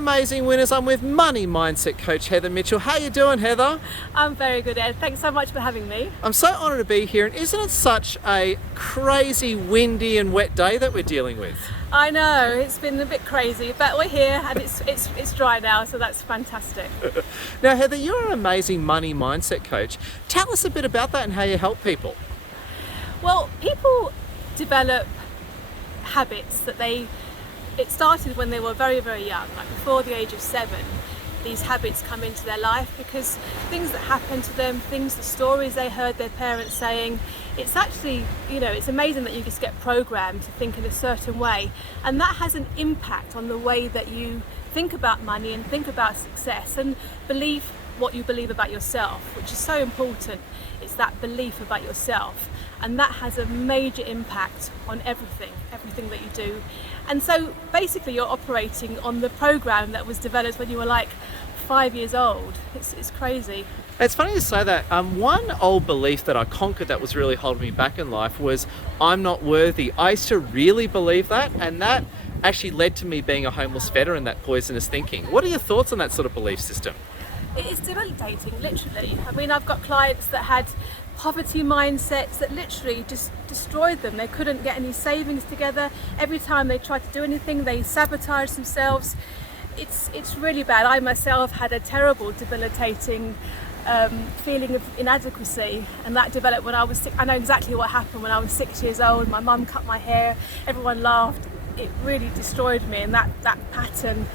amazing winners. I'm with money mindset coach Heather Mitchell. How you doing, Heather? I'm very good, Ed. Thanks so much for having me. I'm so honoured to be here, and isn't it such a crazy, windy and wet day that we're dealing with? I know, it's been a bit crazy, but we're here and it's dry now, so that's fantastic. Now, Heather, you're an amazing money mindset coach. Tell us a bit about that and how you help people. Well, people develop habits that it started when they were very, very young, like before the age of 7. These habits come into their life because things that happen to them, the stories they heard their parents saying, it's actually, it's amazing that you just get programmed to think in a certain way, and that has an impact on the way that you think about money and think about success and believe what you believe about yourself, which is so important. It's that belief about yourself, and that has a major impact on everything that you do. And so basically you're operating on the program that was developed when you were like 5 years old. It's crazy. It's funny to say that. One old belief that I conquered that was really holding me back in life was I'm not worthy. I used to really believe that, and that actually led to me being a homeless veteran, that poisonous thinking. What are your thoughts on that sort of belief system? It is debilitating, literally. I mean, I've got clients that had poverty mindsets that literally just destroyed them. They couldn't get any savings together. Every time they tried to do anything, they sabotaged themselves. It's really bad. I myself had a terrible, debilitating feeling of inadequacy, and that developed when I was 6. I know exactly what happened when I was 6 years old. My mum cut my hair, everyone laughed. It really destroyed me, and that pattern,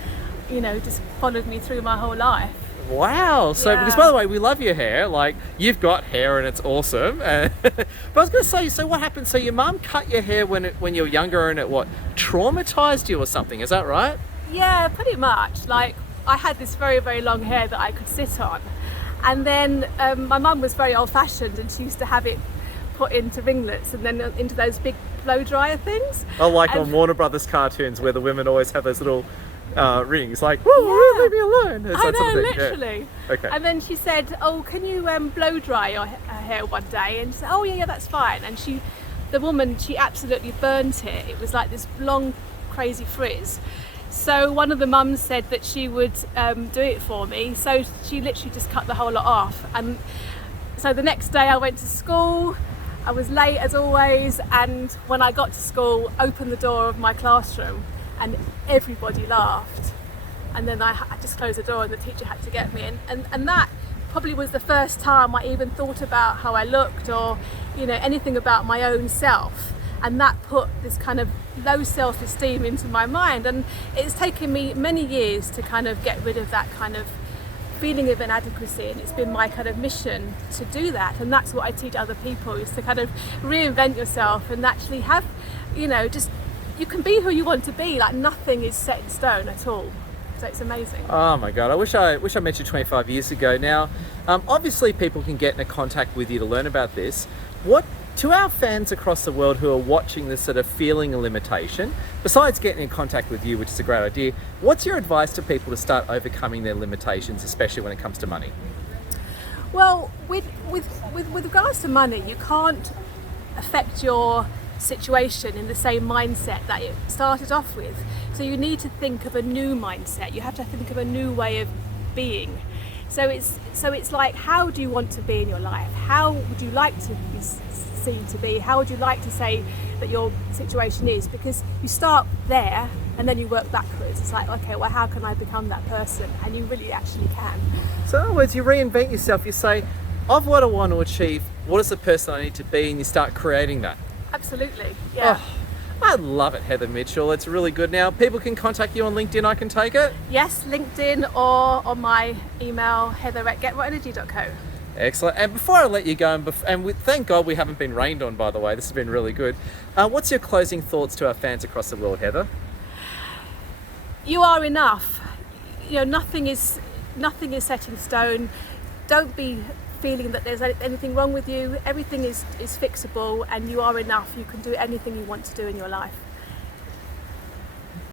just followed me through my whole life. Wow. So, Yeah. Because by the way, we love your hair. Like, you've got hair and it's awesome. But I was going to say, so what happened? So your mum cut your hair when you were younger, and it traumatized you or something? Is that right? Yeah, pretty much. Like, I had this very, very long hair that I could sit on. And then my mum was very old-fashioned, and she used to have it put into ringlets and then into those big blow dryer things. Oh, like And- on Warner Brothers cartoons where the women always have those little rings, like, whoa, leave me alone. Is I that know, something? Yeah. literally. Okay. And then she said, "Oh, can you blow dry your hair one day?" And she said, "Oh yeah, that's fine." And the woman, she absolutely burnt it. It was like this long, crazy frizz. So one of the mums said that she would do it for me. So she literally just cut the whole lot off. And so the next day I went to school. I was late as always. And when I got to school, opened the door of my classroom, and everybody laughed. And then I just closed the door, and the teacher had to get me in. And that probably was the first time I even thought about how I looked, or anything about my own self. And that put this kind of low self-esteem into my mind. And it's taken me many years to kind of get rid of that kind of feeling of inadequacy, and it's been my kind of mission to do that. And that's what I teach other people, is to kind of reinvent yourself and actually have, just, you can be who you want to be. Like, nothing is set in stone at all. So it's amazing. Oh my God, I wish I met you 25 years ago. Now, obviously people can get into contact with you to learn about this. To our fans across the world who are watching this sort of feeling a limitation, besides getting in contact with you, which is a great idea, what's your advice to people to start overcoming their limitations, especially when it comes to money? Well, with regards to money, you can't affect your situation in the same mindset that it started off with. So you need to think of a new mindset. You have to think of a new way of being. So it's like, how do you want to be in your life? How would you like to be seen to be? How would you like to say that your situation is? Because you start there and then you work backwards. It's like, okay, well, how can I become that person? And you really actually can. So in other words, you reinvent yourself. You say, of what I want to achieve, what is the person I need to be? And you start creating that. Absolutely, yeah. Oh, I love it, Heather Mitchell. It's really good. Now, people can contact you on LinkedIn, I can take it? Yes, LinkedIn, or on my email, heather@getrightenergy.co. Excellent. And before I let you go, thank God we haven't been rained on, by the way. This has been really good. What's your closing thoughts to our fans across the world, Heather? You are enough. Nothing is set in stone. Don't be feeling that there's anything wrong with you. Everything is fixable, and you are enough. You can do anything you want to do in your life.